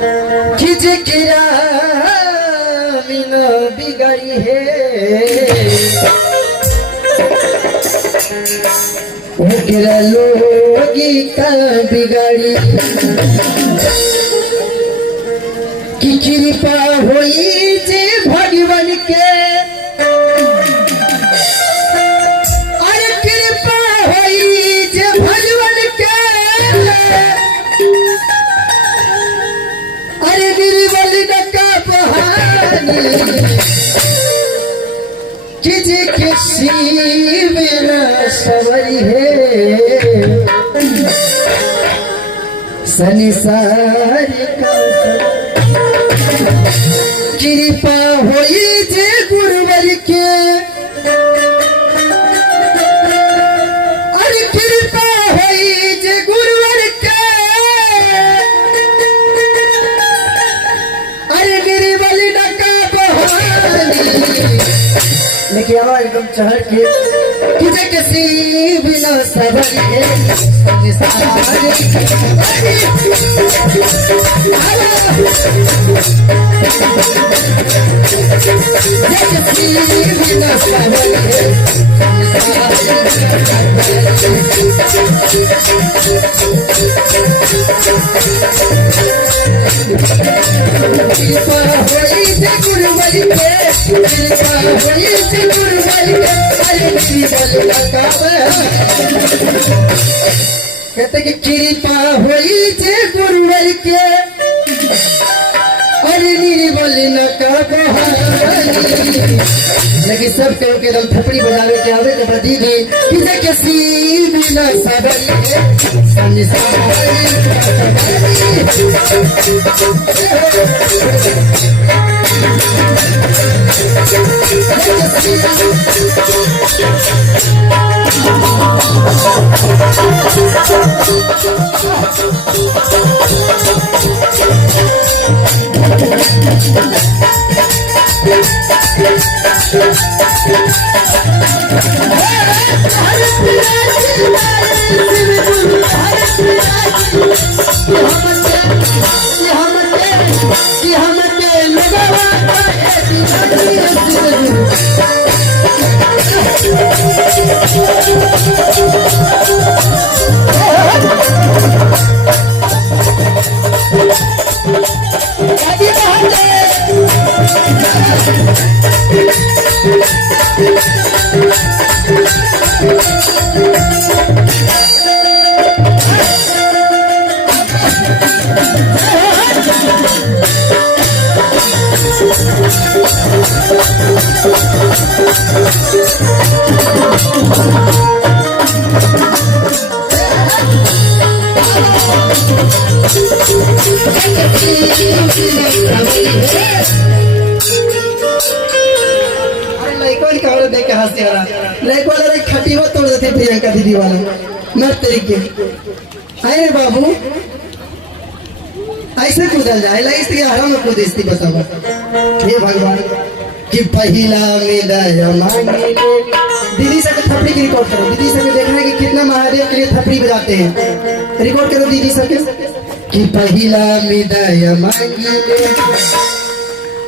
खिजकिरा मिनो बिगड़ी है ओकरा लोगी का बिगड़ी कि कृपा होई जे भगवान के अरे कृपा होई जे भगवान के अरे गिरिवल का बहानी कि जे किसी बिना सवरी है संसार का कृपा होई जे गुरुवर के अरे कृपा होई जे गुरुवर के अरे गिरिवल का बहानी लेकिन आवाज एकदम चढ़ के तुझे किसी बिना सबर है कहते कि कृपा होई जे गुरुवर के अरे निर्बल न का बहानी लेकिन सब केहू के दम थपड़ी बजावे के आवे के बदी दी किसे किसी बिना सबर है संसार खटिया तोड़ देते प्रियंका दीदी वाला मत तरीके अरे बाबू ऐसे कूदल जाए इसलिए हराम कूद इसती बतावा हे भगवान कि पहला में दया मांगे दीदी से थपड़ी की रिकॉर्ड करो दीदी से देखना है कि कितना महादेव के लिए थपड़ी बजाते हैं रिकॉर्ड करो दीदी से कि पहला में दया मांगे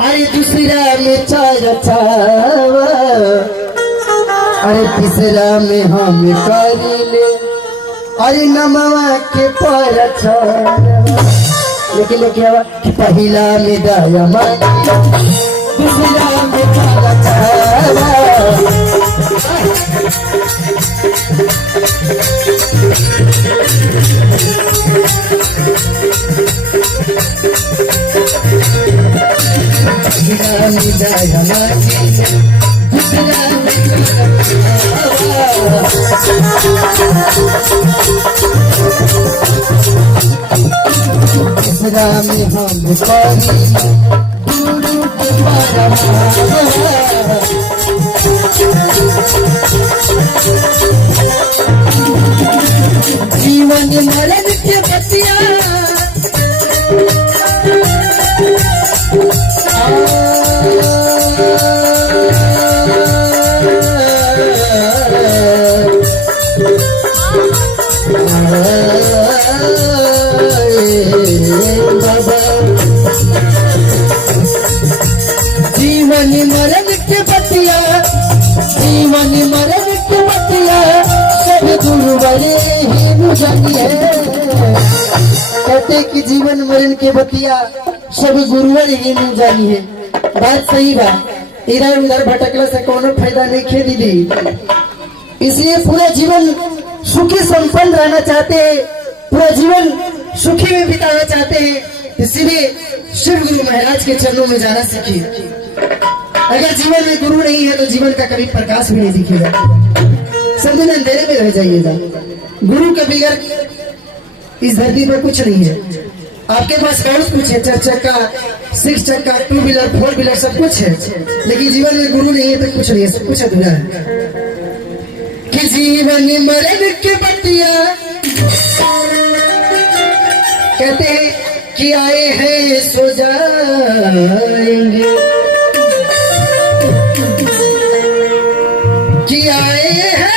अरे दूसरा में चार चावा अरे तीसरा में हम करीले अरे नमवा के पर लेकिन लेकिन कि पहला में दया मांगे दूसरा में चार चावा राम हम जीवन मरण के बतिया बाबा जीवन मरण के बतिया, जीवन मरण के बतिया सब गुरुवर ही जानिए। कहते कि जीवन मरण के बतिया सब गुरुवर ही जानिए। बात सही बा, इधर उधर भटकला से कोनो फायदा नहीं खे दीदी। इसलिए पूरा जीवन सुखी संपन्न रहना चाहते हैं, पूरा जीवन सुखी में बिताना चाहते हैं, इसीलिए शिव गुरु महाराज के चरणों में जाना सीखिए। अगर जीवन में गुरु नहीं है तो जीवन का कभी प्रकाश भी नहीं दिखेगा, सब दिन अंधेरे में रह जाइएगा। गुरु के बगैर इस धरती पर कुछ नहीं है। आपके पास बहुत कुछ है, 4 चक्का, 6 चक्का, 2 व्हीलर, 4 व्हीलर सब कुछ है, लेकिन जीवन में गुरु नहीं है तो कुछ नहीं है, सब कुछ अधूरा है। कि जीवन मरण के बतिया कहते हैं कि आए हैं सो जाएंगे, कि आए हैं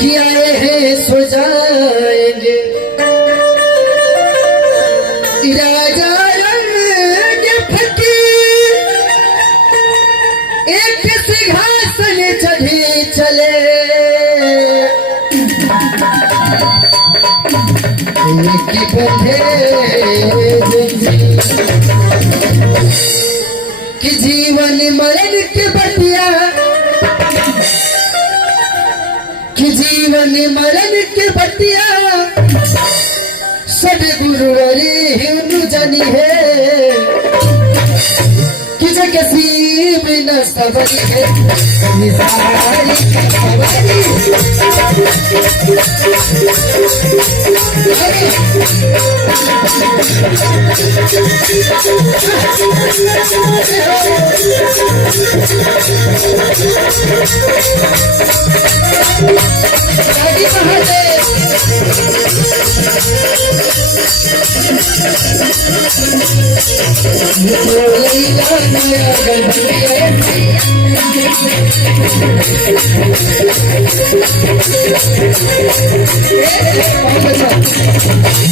कि आए हैं सो जाएंगे। राजा एक सिंहासन चढ़ी चले, एक बंधे कि जीवन मरण के बतिया, कि जीवन मरण के बतिया सब गुरुवर ही जानी है। कि जो किसी भी न सबरी है निसारी सबरी।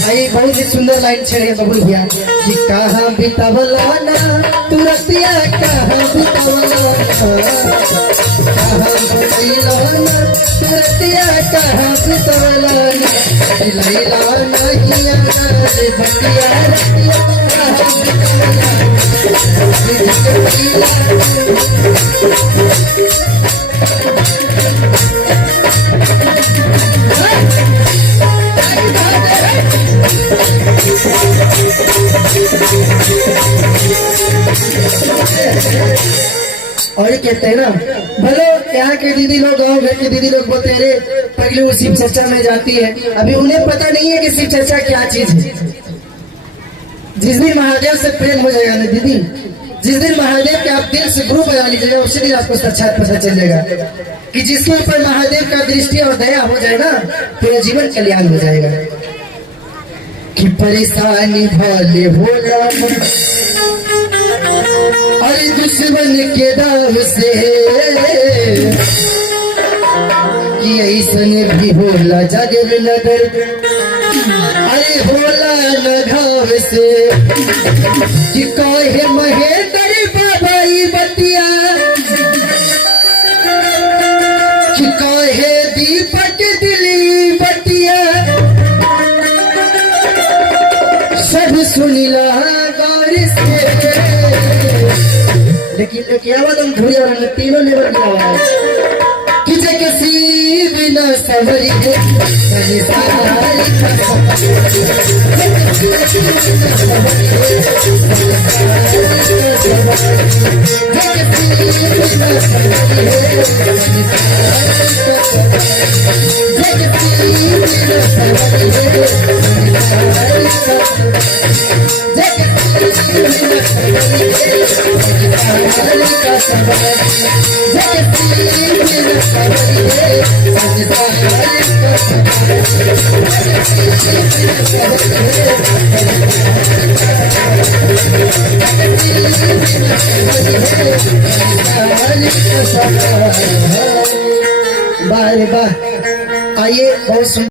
आइए बहुत ही सुंदर लाइन छेड़े बबुल भैया कि कहाँ बितावला ना तुरतिया, कहाँ बितावला कहाँ बितावला ना तुरतिया, कहाँ बितावला लैला नहीं आना रे बतिया रतिया, कहाँ और ये कहते हैं ना, भले यहाँ के दीदी लोग, गाँव घर के दीदी लोग बोलते हैं रे पगली वो शिव चर्चा में जाती है। अभी उन्हें पता नहीं है कि शिव चर्चा क्या चीज है। जिस दिन महादेव से प्रेम हो जाएगा ना दीदी, जिस दिन महादेव के आप दिल से गुरु बना लीजिएगा, उसी दिन आपको साक्षात पता चल जाएगा कि जिसके ऊपर महादेव का दृष्टि और दया हो जाएगा पूरा जीवन कल्याण हो जाएगा। कि परेशानी भले होला अरे दुश्मन के दाव से, कि ऐसन भी होला जगल नगर, अरे होला न घाव से। कि कहे महेंद्र बाबा बतिया, कि कहे दीपक दिली बतिया, सब सुनिला गौर से। लेकिन आवाज हम धुरी और तीनों लेवल की आवाज कि जे किसी बिना सवरी है बार बार आइए बहुत